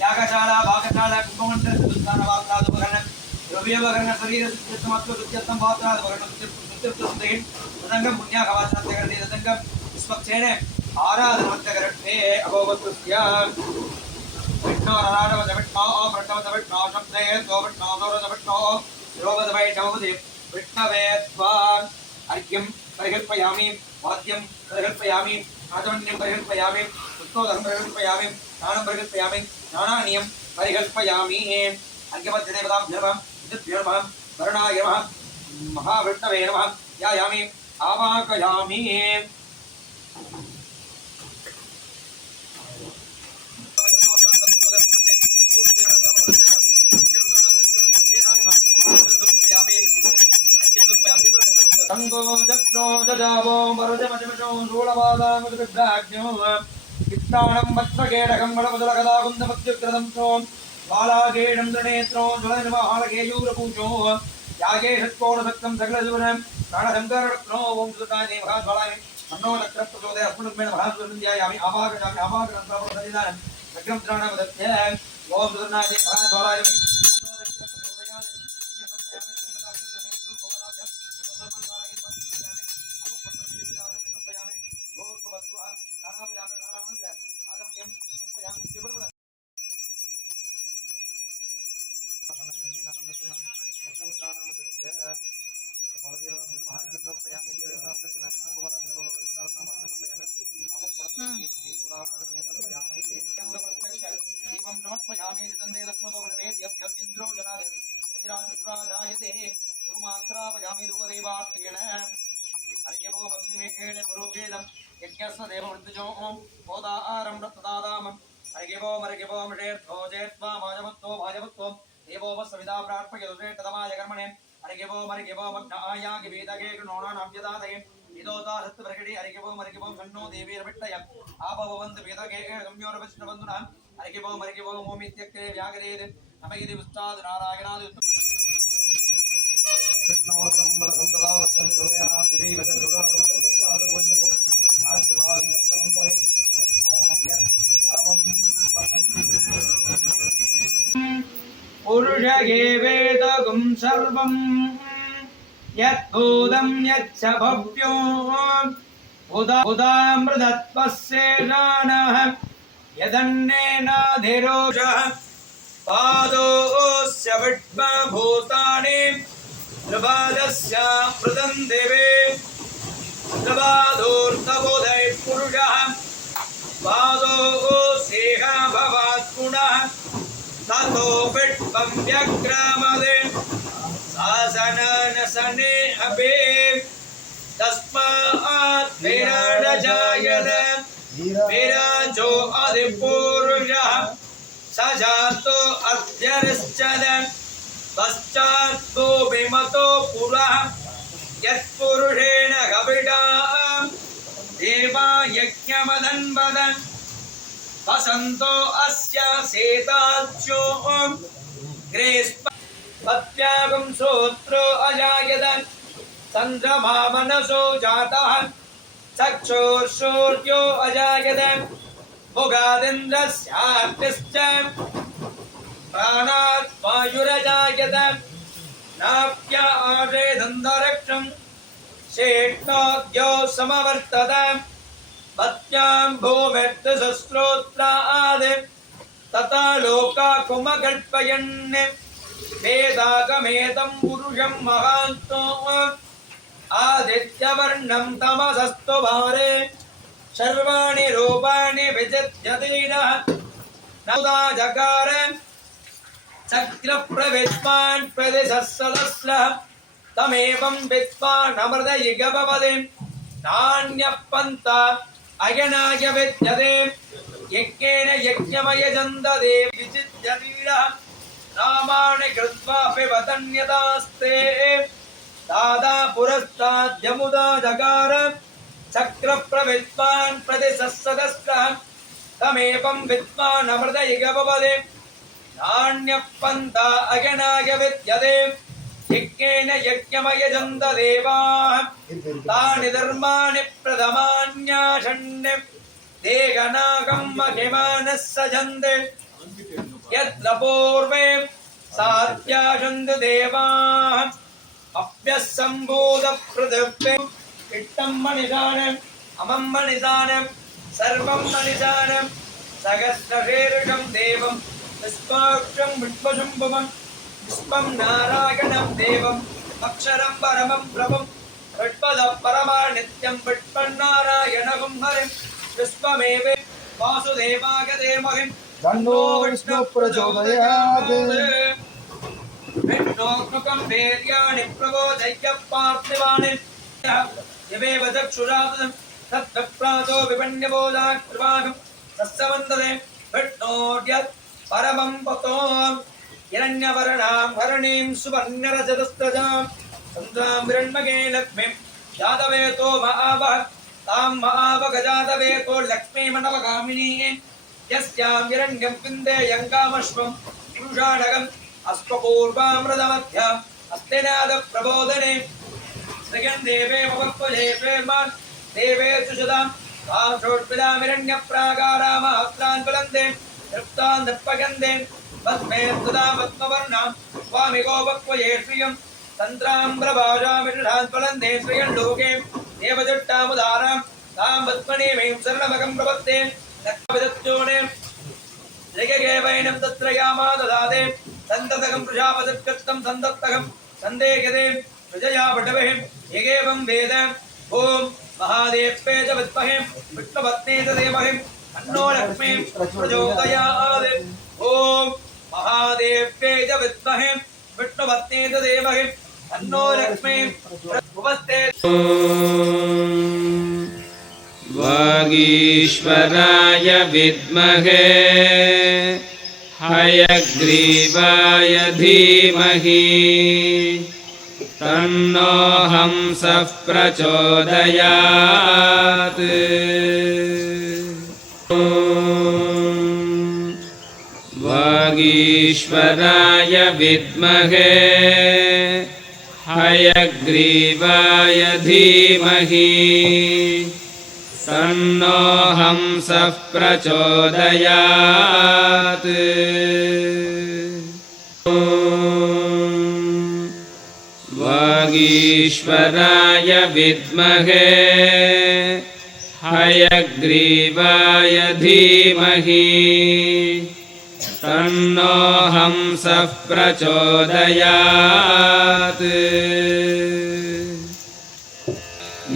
यागशाला भागशाला कुंभमंडल चतुष्टान वाक्रादुपकरण द्रव्यवकरण शरीर सुचित्तमत्व सुचित्तम वाक्रादुपकरण सुचित्तुदेन तदंगम पुण्याकवासनत्यकरणे तदंगम स्वच्छेन आराधनमत्यकरणे अभवत्तुस्य विष्णोराराधवदविष्णो प्रण्डवदविष्णो शब्दे त्वविष्णो सौरदविष्णो रोगदवैष्णवदे विष्णवे त्वाम् अर्घ्यं परिकल्पयामि वाद्यं परिकल्पयामि आचमन्यं परिकल्पयामि पुष्पोदहं परिकल्पयामि स्नानं परिकल्पयामि स्नानानियं परिकल्पयामि अर्घ्यमध्यदेवताभ्यो नमः विद्युद्भ्यो नमः वरुणाय नमः महाविष्णवे नमः ध्यायामि आवाहयामि संगो जक्रो जजावो मरुजमजमजो शूलवादामुद्विभ्राज्ञो चित्ताणं वत्सकेडकं वडमुदलकदा कुन्दमत्युग्रदं सो बालागेडं त्रिनेत्रो ज्वलनिमहालकेयूरपूजो यागे षट्कोणसक्तं सकलजीवनं प्राणशङ्कररत्नो ओं सुतानि महाज्वालानि अन्नो नक्षत्रप्रचोदय अस्मद्मेन महासुरन्ध्यायामि आवाहयामि आवाहनं चक्रं त्राणमदत्य ओं सुतनानि महाज्वालानि पुरुषयेवेदगुं सर्वं यद्भूतं यच्च भव्यो उदामृतत्वस्येषाणः यदन्नेनाधिरोषः पादोऽस्य विद्मभूतानि त्रिपादस्य मृतं दिवे त्रिपादोऽर्थबोधै पुरुषः पादोऽस्येह भवात् पुनः ततो विद्मं व्यग्रमदे शासननसने अभे तस्मात् विराजयत विराजो अधिपुरुषः सजातो अध्यरिष्यत पश्चात्तो विमतो पुरः यत्पुरुषेण कविता देवा यज्ञमदन्वदन् वसन्तो अस्य सेताच्यो ग्रेस्पत्यागं श्रोत्रो अजायत चन्द्रमा मनसो जातः चक्षुर्सूर्यो अजायत मुखादिन्द्रस्याग्निश्च प्राणात् वायुरजायत नाप्य आरेदन्तरिक्षं शेष्णाद्यो समवर्तत पत्यां भूमिर्दशस्रोत्रादि तथा लोकाकुमकल्पयन् वेदागमेतं पुरुषं महान्तो आदित्यवर्णं तमसस्तु भारे सर्वाणि रूपाणि विचित्यतीनः नौदा जकार चक्रप्रविद्वान् प्रदिशस्सदस्रः तमेवं विद्वान् अमृतयुगपवदे नान्यः पन्था अयनाय विद्यते यज्ञेन यज्ञमयजन्दते विचित्यतीनः नामानि कृत्वापि वदन्यतास्ते दादा पुरस्ताद्यमुदा जगार चक्रप्रविद्वान् प्रदिशस्सदस्रः तमेवं विद्वान् अमृतयुगपवदे नान्यः पन्था अगनाय विद्यते यज्ञेन यज्ञमयजन्त देवाः तानि धर्माणि प्रथमान्याशन् தேகநாகம் மகிமானः சஜந்தே யத்ல பூர்வே சாத்யாசந்து தேவாः அப்யசம்பூத பிருதிவ்யே இட்டம் மணிதானம் அமம் மணிதானம் சர்வம் மணிதானம் சகஸ்ரசீர்ஷம் தேவம் விஸ்வாக்ஷம் விஷ்வசம்புவம் விஸ்வம் நாராயணம் தேவம் அக்ஷரம் பரமம் பிரபம் விஷ்பத பரமா நித்யம் விஷ்வநாராயணகும் ஹரிம் விஸ்வமேவே வாசுதேவாய தேமஹிம் தன்னோ விஷ்ணு பிரச்சோதயாத். விஷ்ணோக்னுகம் வேர்யாணி பிரபோதய்ய பார்த்திவாணி யவேவ சக்ஷுராதம் தத்பிராதோ விபண்யபோதாக்ருவாகம் சஸ்ஸவந்ததே விஷ்ணோர்யத் பரமம் பதோ இரண்யவரணாம் ஹரணீம் சுவர்ணரஜதஸ்ரஜாம் சந்திராம் விரண்மகே லக்ஷ்மீம் ஜாதவேதோ மகாவஹ தாம் மகாவகஜாதவேதோ லக்ஷ்மீமனவகாமினீ யஸ்யாம் இரண்யம் பிந்தேயம் காமஸ்வம் புருஷாணகம் அஸ்வபூர்வாமிருதமத்யாம் அஸ்திநாத பிரபோதனே ஸ்ரீயம் தேவே மவக்வஜே பிரேமான் தேவே சுஷதாம் ஆஷோட்பிதாமிரண்யப்ராகாராமாத்ரான் புலந்தே திருப்தான் நிற்பகந்தே பத்மே சுதாம் பத்மவர்ணாம் சுவாமிகோ வக்வஜே ஸ்ரீயம் தந்திராம்பிரபாஷாமிருஷான் புலந்தே ஸ்ரீயம் லோகே தேவதிட்டாமுதாராம் தாம் பத்மனேமேம் சரணமகம் பிரபத்தே லக்ஷ்மவிதத்யோனே ஜெககேவைனம் தத்ரயாமா ததாதே சந்ததகம் பிரஜாபதத்கர்த்தம் சந்தத்தகம் சந்தேகதே விஜயா பட்டவே ஏகேவம் வேத ஓம் மகாதேவ்யேஜ வித்மஹே விஷ்ணுபத்னேஜ தேமஹே தன்னோ லக்ஷ்மீ பிரச்சோதயாத். ஓம் மகாதேவ்யேஜ வித்மஹே விஷ்ணுபத்னேஜ தேமஹே தன்னோ லக்ஷ்மீ பிரச்சோதயாத். वागीश्वराय विद्महे हयग्रीवाय धीमहि तन्नो हंसः प्रचोदयात्. वागीश्वराय विद्महे हयग्रीवाय धीमहि तन्नो हंसः प्रचोदयात्. वागीश्वराय विद्महे हयग्रीवाय धीमहि तन्नो हंसः प्रचोदयात्.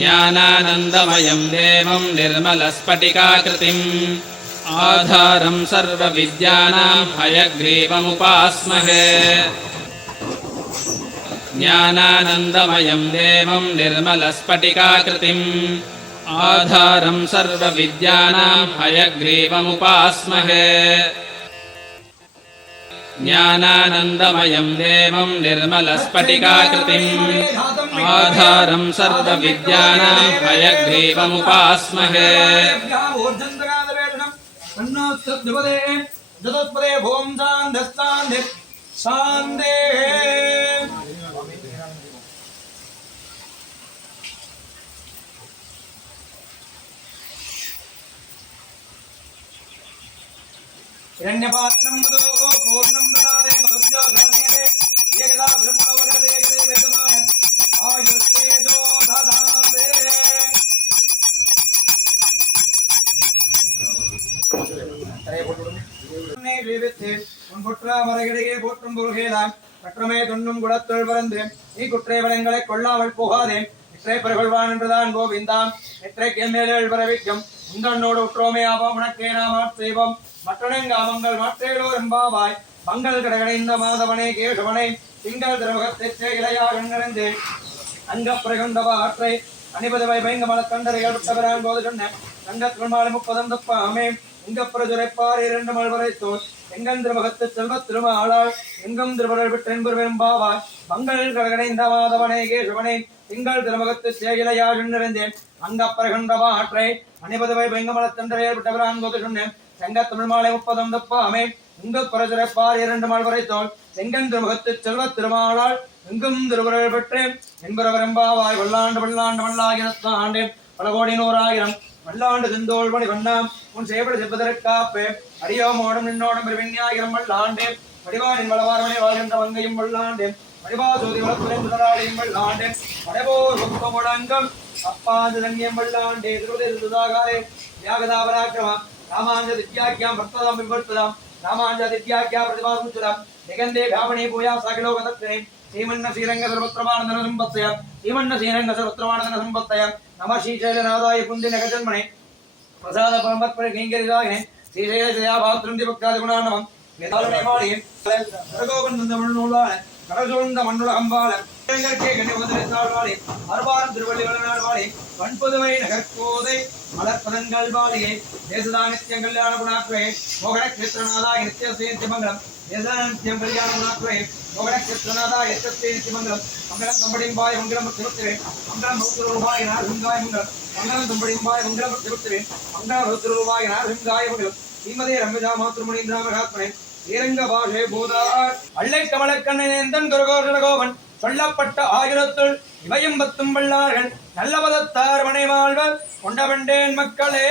ज्ञानानन्दमयं देवं निर्मलस्फटिकाकृतिम् आधारं सर्वविद्यानां हयग्रीवमुपास्महे. ज्ञानानन्दमयं देवं निर्मलस्फटिकाकृतिम् आधारं सर्वविद्यानां हयग्रीवमुपास्महे. ज्ञानानन्दमयं देवं निर्मलस्फटिकाकृतिम् आधारं सर्वविद्यानां हयग्रीवमुपास्महे. जगोत्पदे भूम सान्धस्तान्धि सान्धे हिरण्यपात्रं मदो पूर्णं ददाते मधुभ्यो धान्यते एकदा ब्रह्मणो वदते एकदे वेदमानं आयुस्तेजो ददाते. ने विविधे उन्पुत्रा मरगिडगे போற்றும் புகழேலாம் பற்றமே துண்ணும் குடத்தொள் பரந்து நீ குற்றை வளங்களை கொள்ளாமல் போகாதே இற்றை பரகொள்வான் என்றுதான் கோவிந்தாம் இற்றை கேள்மேல் வரவிக்கும் உந்தன்னோடு உற்றோமே ஆவோம் உனக்கே நாம் செய்வோம் மற்றனங்காமங்கள் மாற்றேலோர் எம்பாவாய் மங்கள் கடகடைந்த மாதவனே கேசவனே திங்கள் திருமுகத்தைச் இளையார் எண்ணிறந்து அங்க பிரகண்டவ ஆற்றை அணிபதவை பயங்கமல கண்டரைகள் விட்டவரான் போது சொன்ன தங்கத் மாலை 30 தப்பாமே இங்க பிரஜுரைப்பார் 2 மல்வரைத்தோர் எங்கன் திருமுகத்து செல்வத் திருமாளாள் எங்கும் திருவருள் விட்டென்பர் வெம்பாவாய் மங்கள் கடகடைந்த மாதவனே கேசவனே திங்கள் திருமுகத்தைச் இளையார் எண்ணிறந்தேன் அங்க பிரகண்டவ ஆற்றை அணிபதவை பயங்கமல கண்டரைகள் விட்டவரான் போது சொன்ன தங்கத் மாலை 30 தப்பாமே இங்க பிரஜுரைப்பார் 2 மல்வரைத்தோர் எங்கன் திருமுகத்து செல்வத் திருமாளாள் எங்கும் திருவருள் பெற்றேன் என்பவர் வெம்பாவாய் வல்லாண்டு வல்லாண்டு வல்லாயிரத்து ஆண்டே பல கோடி 100,000 மல்லாண்டு செந்தோள் மணி வண்ணாம் உன் சேவடு செப்பதற்காப்பு அடியோம் ஓடும் நின்னோடும் பெருவிஞ்ஞாயிரம் வல்லாண்டு வடிவானின் வளவாரமனை வாழ்கின்ற வங்கையும் வல்லாண்டு வடிவா சோதி வளப்புடன் முதலாளியும் வல்லாண்டு வடபோர் ஒப்ப முழங்கம் அப்பாந்து தங்கியம் வல்லாண்டு திருவதாகாரே தியாகதாபராக்கிரமா ராமாஞ்ச தித்யாக்கியாம் பக்ததாம் விவர்த்ததாம் ராமாஞ்ச தித்யாக்கியா பிரதிபாசமுச்சதாம் நிகந்தே காவணி பூயா சகிலோகதத்ரே श्रीमन्न श्रीरंग सर्वत्रमानंदन संपत्तय श्रीमन्न श्रीरंग सर्वत्रमानंदन संपत्तय नमः श्रीशैलनाथाय पुण्यनगजन्मणे प्रसाद परमत्पर किंकरिदायने श्रीशैल जया भात्रंदि भक्तादि गुणानमं मेदालने मालिये सरगोबंद मन्नुलाने கடசூழ்ந்த மண்ணுலகம்பால இளைஞர்க்கே கண்ணிவந்தரித்தாள் வாழி அறுபாரம் திருவள்ளிவளநாள் வாழி வன்புதுமை நகர்கோதை மலர்பதங்கள் வாழியை தேசதா நித்தியம் கல்யாண குணாத்வே மோகன கிருஷ்ணநாதாய நித்தியமங்கலம் தேசதா நித்தியம் கல்யாண குணாத்வே மோகன கிருஷ்ணநாதாய நித்தியமங்கலம் மங்களம் தம்படிம்பாய் மங்களம் திருத்திவே மங்களம் பௌத்திரூபாய நாரசிங்காய மங்கலம் மங்களம் தம்படிம்பாய் மங்களம் திருத்திவே மங்களம் பௌத்திரூபாய நாரசிங்காய மங்கலம் ஸ்ரீமதே ரம்யஜா மாத்ருமுனீந்திரா மகாத்மனே ஸ்ரீரங்க பாஷே பூதார் அள்ளை கமலக்கண்ணன் துரகோஷலகோவன் சொல்லப்பட்ட ஆயிரத்துள் இவையும் பத்தும் வல்லார்கள் நல்ல பதத்தார் மனை வாழ்வர் கொண்டவண்டேன் மக்களே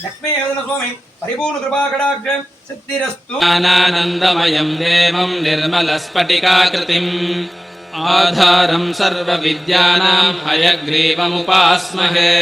லக்ஷ்மி சுவாமி பரிபூர்ண கிருபா கடாக்ஷ சித்திரஸ்து ஞானானந்தமயம் தேவம் நிர்மலஸ்பட்டிகாகிருதிம் ஆதாரம் சர்வ வித்யானாம் ஹயக்ரீவமுபாஸ்மஹே